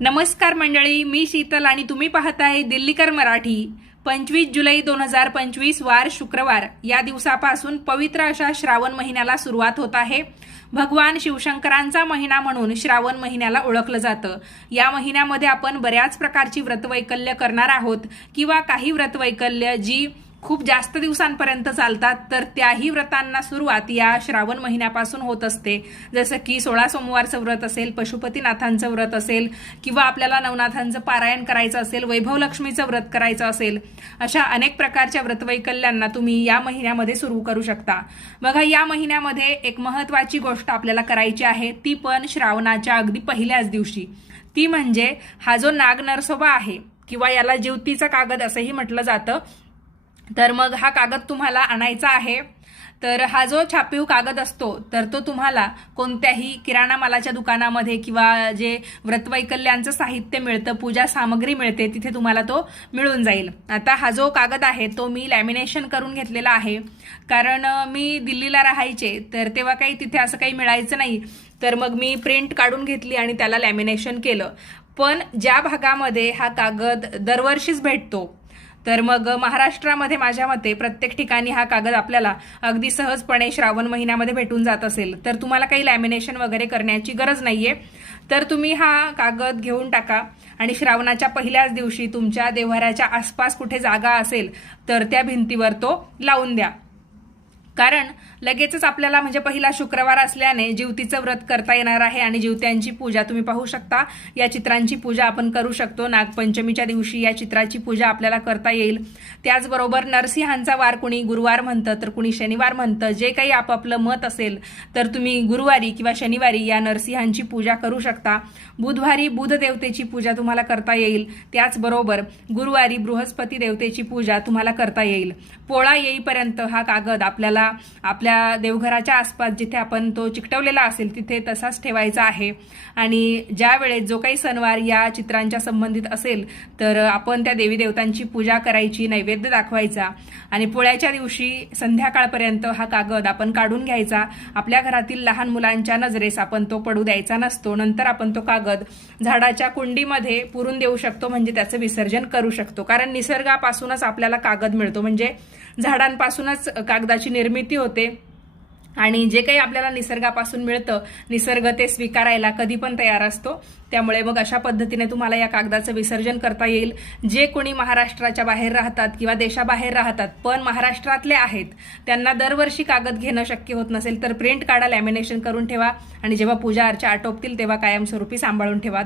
नमस्कार मंडळी, मी शीतल आणि तुम्ही पाहताय दिल्लीकर मराठी। 25 जुलै 2025 वार शुक्रवार या दिवसापासून पवित्र अशा श्रावण महिन्याला सुरुवात होत आहे। भगवान शिवशंकरांचा महिना म्हणून श्रावण महिन्याला ओळखलं जातं। या महिन्यामध्ये आपण बऱ्याच प्रकारची व्रतवैकल्य करणार आहोत किंवा काही व्रतवैकल्य जी खूप जास्त दिवसांपर्यंत चालतात, तर त्याही व्रतांना सुरुवात या श्रावण महिन्यापासून होत असते। जसं की 16 सोमवारचं व्रत असेल, पशुपतीनाथांचं व्रत असेल किंवा आपल्याला नवनाथांचं पारायण करायचं असेल, वैभवलक्ष्मीचं व्रत करायचं असेल, अशा अनेक प्रकारच्या व्रतवैकल्यांना तुम्ही या महिन्यामध्ये सुरू करू शकता। बघा, या महिन्यामध्ये एक महत्त्वाची गोष्ट आपल्याला करायची आहे, ती पण श्रावणाच्या अगदी पहिल्याच दिवशी। ती म्हणजे हा जो नागनरसोबा आहे किंवा याला ज्योतीचा कागद असंही म्हटलं जातं, तर मग हा कागद तुम्हाला आणायचा आहे। तर हा जो छापीव कागद असतो तर तो तुम्हाला कोणत्याही किराणा मालाच्या दुकानामध्ये किंवा जे व्रतवैकल्यांचं साहित्य मिळतं, पूजा सामग्री मिळते, तिथे तुम्हाला तो मिळून जाईल। आता हा जो कागद आहे तो मी लॅमिनेशन करून घेतलेला आहे, कारण मी दिल्लीला राहायचे, तर तेव्हा काही तिथे असं काही मिळायचं नाही, तर मग मी प्रिंट काढून घेतली आणि त्याला लॅमिनेशन केलं। पण ज्या भागामध्ये हा कागद दरवर्षीच भेटतो, तर मग महाराष्ट्रामध्ये माझ्या मते प्रत्येक ठिकाणी हा कागद आपल्याला अगदी सहजपणे श्रावण महिन्यामध्ये भेटून जात असेल, तर तुम्हाला काही लॅमिनेशन वगैरे करण्याची गरज नाहीये। तर तुम्ही हा कागद घेऊन टाका आणि श्रावणाच्या पहिल्याच दिवशी तुमच्या देव्हाऱ्याच्या आसपास कुठे जागा असेल तर त्या भिंतीवर तो लावून द्या, कारण लगेचच आपल्याला म्हणजे पहिला शुक्रवार असल्याने ज्योतीचं व्रत करता येणार आहे आणि ज्योत्यांची पूजा तुम्ही पाहू शकता। या चित्रांची पूजा आपण करू शकतो। नागपंचमीच्या दिवशी या चित्राची पूजा आपल्याला करता येईल। त्याचबरोबर नरसिंहांचा वार कुणी गुरुवार म्हणतं तर कुणी शनिवार म्हणतं, जे काही आपापलं मत असेल तर तुम्ही गुरुवारी किंवा शनिवारी या नरसिंहांची पूजा करू शकता। बुधवारी बुध देवतेची पूजा तुम्हाला करता येईल। त्याचबरोबर गुरुवारी बृहस्पती देवतेची पूजा तुम्हाला करता येईल। पोळा येईपर्यंत हा कागद आपल्याला आपल्या देवघराच्या आसपास जिथे आपण तो चिकटवलेला असेल तिथे तसाच ठेवायचा आहे। आणि ज्या वेळेस जो काही सणवार या चित्रांच्या संबंधित असेल तर आपण त्या देवी देवतांची पूजा करायची, नैवेद्य दाखवायचा आणि पोळ्याच्या दिवशी संध्याकाळपर्यंत हा कागद आपण काढून घ्यायचा। आपल्या घरातील लहान मुलांच्या नजरेस आपण तो पडू द्यायचा नसतो। नंतर आपण तो कागद झाडाच्या कुंडीमध्ये पुरून देऊ शकतो, म्हणजे त्याचं विसर्जन करू शकतो, कारण निसर्गापासूनच आपल्याला कागद मिळतो, म्हणजे झाडांपासूनच कागदाची निर्मिती होते आणि जे काही आपल्याला निसर्गापासून मिळतं, निसर्ग ते स्वीकारायला कधी पण तयार असतो। त्यामुळे मग अशा पद्धतीने तुम्हाला या कागदाचं विसर्जन करता येईल। जे कोणी महाराष्ट्राच्या बाहेर राहतात किंवा देशाबाहेर राहतात पण महाराष्ट्रातले आहेत, त्यांना दरवर्षी कागद घेणं शक्य होत नसेल तर प्रिंट काढा, लॅमिनेशन करून ठेवा आणि जेव्हा पूजा अर्चा आटोपतील तेव्हा कायमस्वरूपी सांभाळून ठेवा।